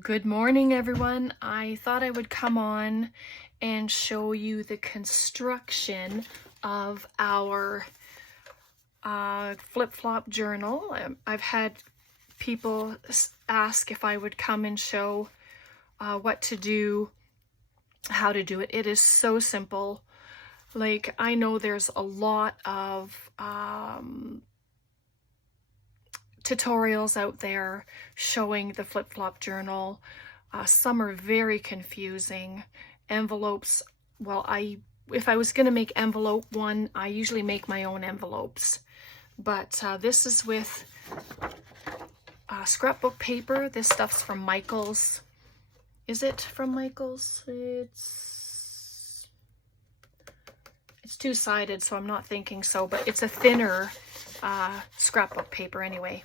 Good morning, everyone. I thought I would come on and show you the construction of our flip-flop journal. I've had people ask if I would come and show what to do, how to do it. It is so simple. Like, I know there's a lot of tutorials out there showing the flip-flop journal. Some are very confusing. Envelopes, well, if I was going to make envelope one, I usually make my own envelopes. But this is with scrapbook paper. This stuff's from Michael's. Is it from Michael's? It's two-sided, so I'm not thinking so, but it's a thinner scrapbook paper anyway.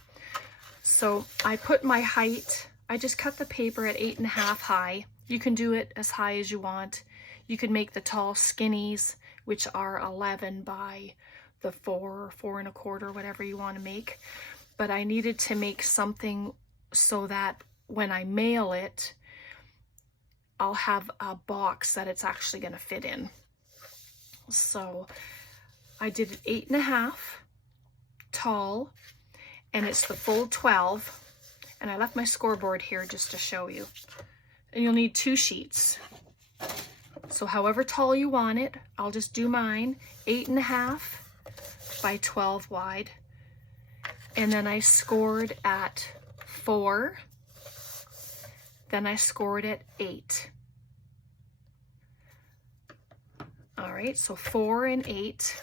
So I put my height, I just cut the paper at 8.5 high. You can do it as high as you want. You can make the tall skinnies, which are 11 by the 4 1/4, whatever you want to make. But I needed to make something so that when I mail it, I'll have a box that it's actually going to fit in. So I did it 8.5 tall, and it's the full 12, and I left my scoreboard here just to show you. And you'll need 2 sheets. So however tall you want it, I'll just do mine, 8.5 by 12 wide. And then I scored at 4, then I scored at 8. All right, so 4 and 8.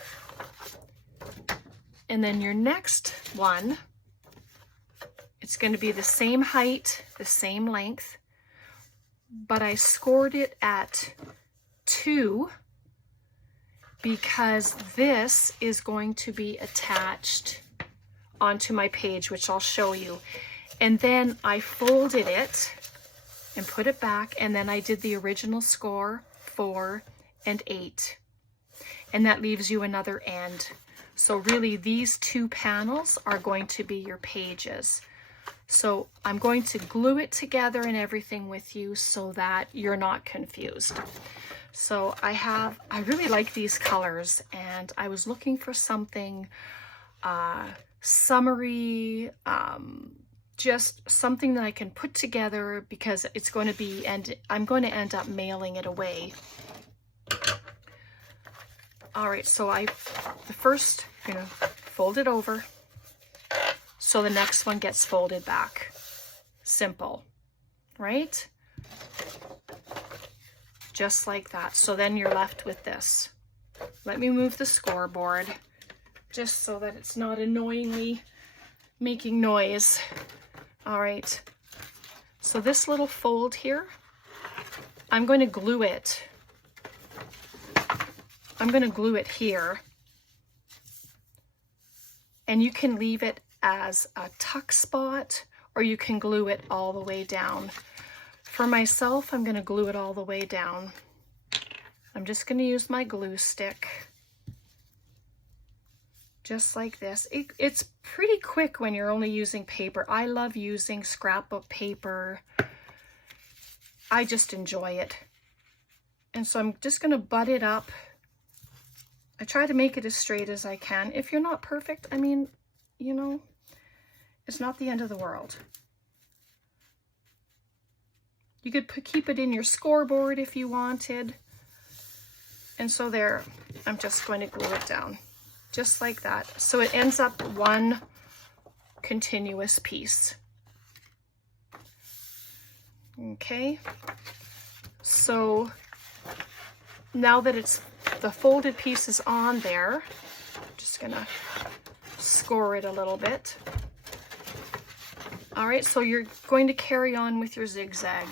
And then your next one, it's going to be the same height, the same length, but I scored it at 2 because this is going to be attached onto my page, which I'll show you. And then I folded it and put it back, and then I did the original score, 4 and 8. And that leaves you another end. So really these 2 panels are going to be your pages. So I'm going to glue it together and everything with you so that you're not confused. So I really like these colors, and I was looking for something summery, just something that I can put together because it's going to be, and I'm going to end up mailing it away. All right, so the first, fold it over so the next one gets folded back. Simple, right? Just like that. So then you're left with this. Let me move the scoreboard just so that it's not annoyingly making noise. All right, so this little fold here, I'm going to glue it. I'm going to glue it here, and you can leave it as a tuck spot, or you can glue it all the way down. For myself, I'm going to glue it all the way down. I'm just going to use my glue stick, just like this. It's pretty quick when you're only using paper. I love using scrapbook paper. I just enjoy it. And so I'm just going to butt it up. I try to make it as straight as I can. If you're not perfect, I mean, it's not the end of the world. You could keep it in your scoreboard if you wanted. And so there, I'm just going to glue it down, just like that. So it ends up one continuous piece. Okay, so now that the folded piece is on there, I'm just gonna score it a little bit. All right, so you're going to carry on with your zigzag.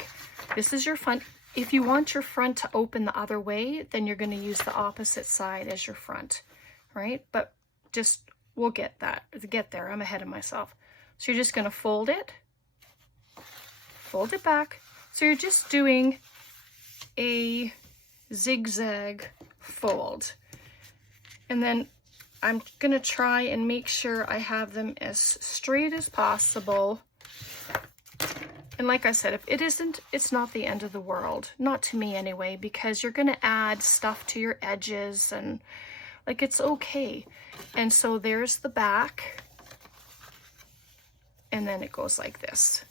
This is your front. If you want your front to open the other way, then you're going to use the opposite side as your front, right? But we'll get there. I'm ahead of myself. So you're just going to fold it back. So you're just doing a zigzag fold. And then I'm going to try and make sure I have them as straight as possible. And like I said, if it isn't, it's not the end of the world. Not to me anyway, because you're going to add stuff to your edges and like it's okay. And so there's the back. And then it goes like this.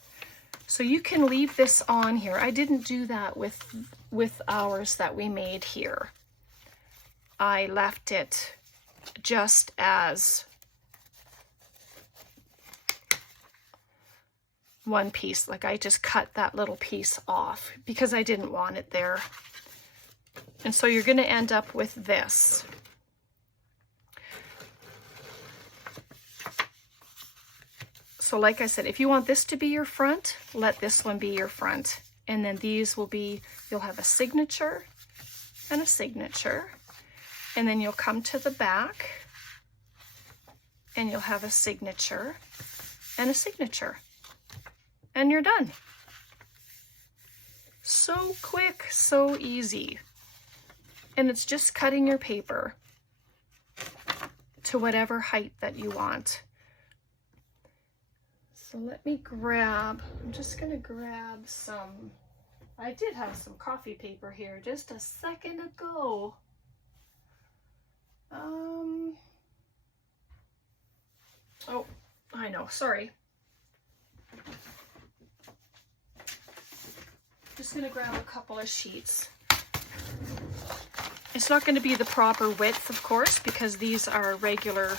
So you can leave this on here. I didn't do that with ours that we made here. I left it just as one piece. Like I just cut that little piece off because I didn't want it there. And so you're going to end up with this. So like I said, if you want this to be your front, let this one be your front. And then these will be, you'll have a signature and a signature. And then you'll come to the back and you'll have a signature and a signature. And you're done. So quick, so easy. And it's just cutting your paper to whatever height that you want. So let me grab, I'm just gonna grab some, I did have some coffee paper here just a second ago. Oh, I know, sorry. Just gonna grab a couple of sheets. It's not gonna be the proper width, of course, because these are regular.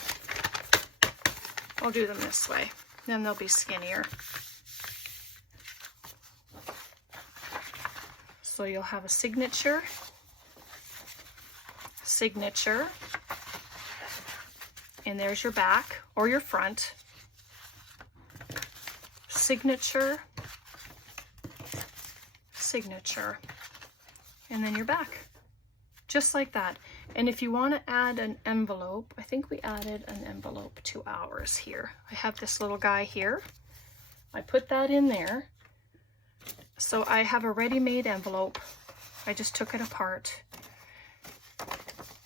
I'll do them this way, then they'll be skinnier. So you'll have a signature, signature, and there's your back or your front, signature, signature, and then your back, just like that. And if you want to add an envelope, I think we added an envelope to ours here. I have this little guy here. I put that in there. So I have a ready-made envelope. I just took it apart.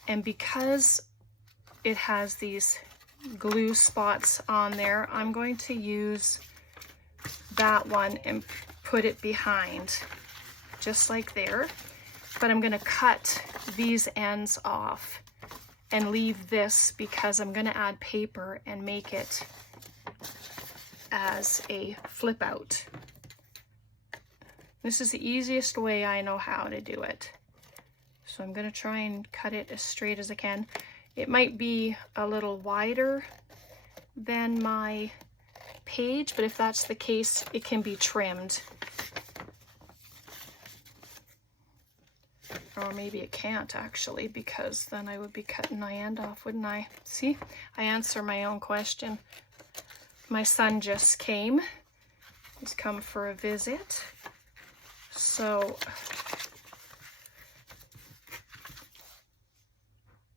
And because it has these glue spots on there, I'm going to use that one and put it behind, just like there. But I'm going to cut these ends off and leave this because I'm going to add paper and make it as a flip out. This is the easiest way I know how to do it. So I'm going to try and cut it as straight as I can. It might be a little wider than my page, but if that's the case, it can be trimmed. Or maybe it can't actually, because then I would be cutting my end off, wouldn't I? See, I answer my own question. My son just came. He's come for a visit. So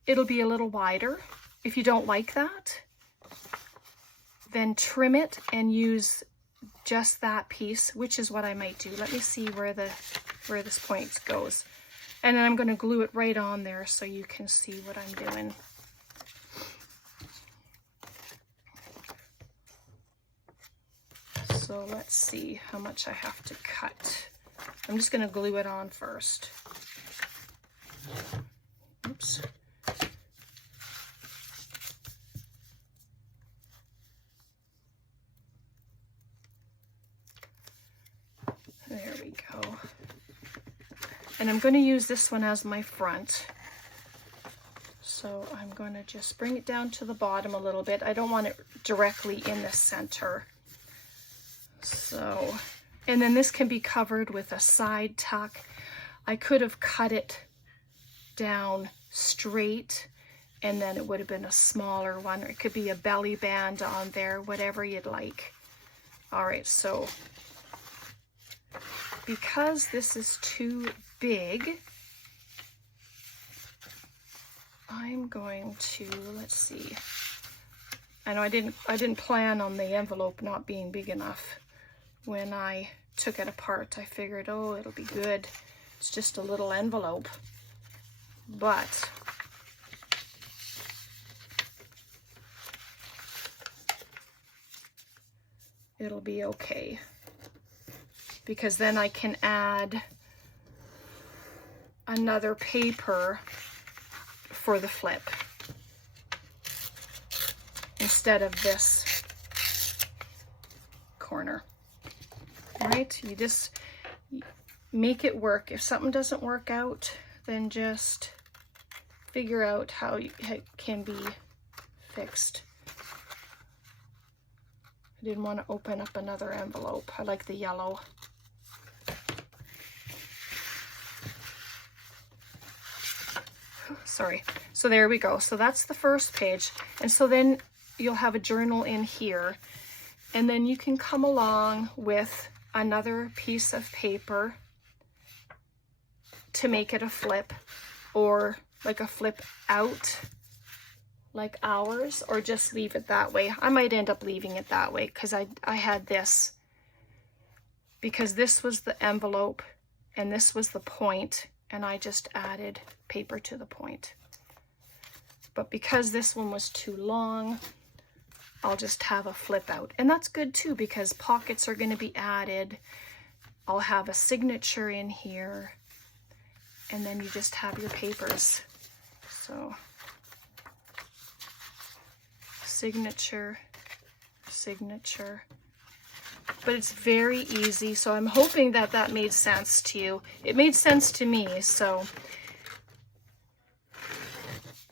it'll be a little wider. If you don't like that, then trim it and use just that piece, which is what I might do. Let me see where this point goes. And then I'm going to glue it right on there so you can see what I'm doing. So let's see how much I have to cut. I'm just going to glue it on first. Oops. There we go. And I'm going to use this one as my front. So I'm going to just bring it down to the bottom a little bit. I don't want it directly in the center. So, and then this can be covered with a side tuck. I could have cut it down straight and then it would have been a smaller one. Or it could be a belly band on there, whatever you'd like. All right, so because this is too big, I'm going to, let's see. I know I didn't plan on the envelope not being big enough. When I took it apart, I figured, oh, it'll be good. It's just a little envelope. But it'll be okay. because then I can add another paper for the flip instead of this corner. All right, you just make it work. If something doesn't work out, then just figure out how it can be fixed. I didn't want to open up another envelope. I like the yellow. Sorry. So there we go. So that's the first page. And so then you'll have a journal in here. And then you can come along with another piece of paper to make it a flip, or like a flip out like ours, or just leave it that way. I might end up leaving it that way because I had this, because this was the envelope and this was the point, and I just added paper to the point. But because this one was too long, I'll just have a flip out. And that's good too, because pockets are going to be added. I'll have a signature in here, and then you just have your papers. So signature, signature. But it's very easy, so I'm hoping that that made sense to you. It made sense to me, so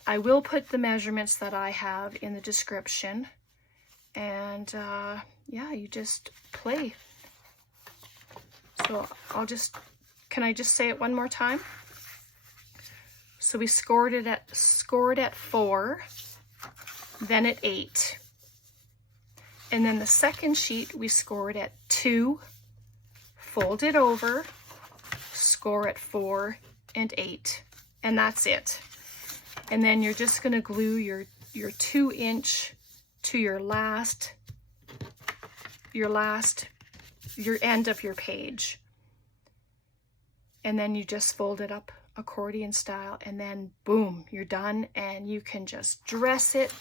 I will put the measurements that I have in the description. And yeah, you just play. So can I just say it one more time? So we scored at 4, then at 8. And then the second sheet we scored at 2, fold it over, score at 4 and 8. And that's it. And then you're just going to glue your 2-inch to your end of your page. And then you just fold it up accordion style, and then boom, you're done. And you can just dress it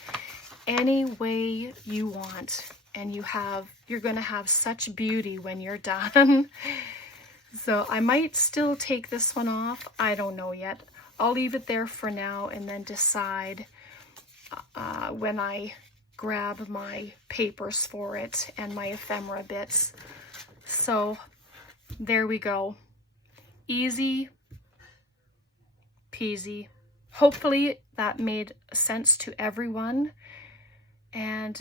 any way you want, and you're going to have such beauty when you're done. So I might still take this one off. I don't know yet. I'll leave it there for now and then decide when I grab my papers for it and my ephemera bits. So there we go. Easy peasy. Hopefully that made sense to everyone. And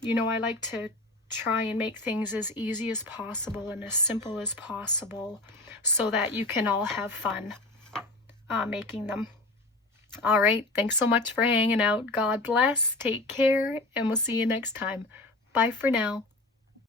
you know, I like to try and make things as easy as possible and as simple as possible so that you can all have fun making them. All right, thanks so much for hanging out. God bless, take care, and we'll see you next time. Bye for now.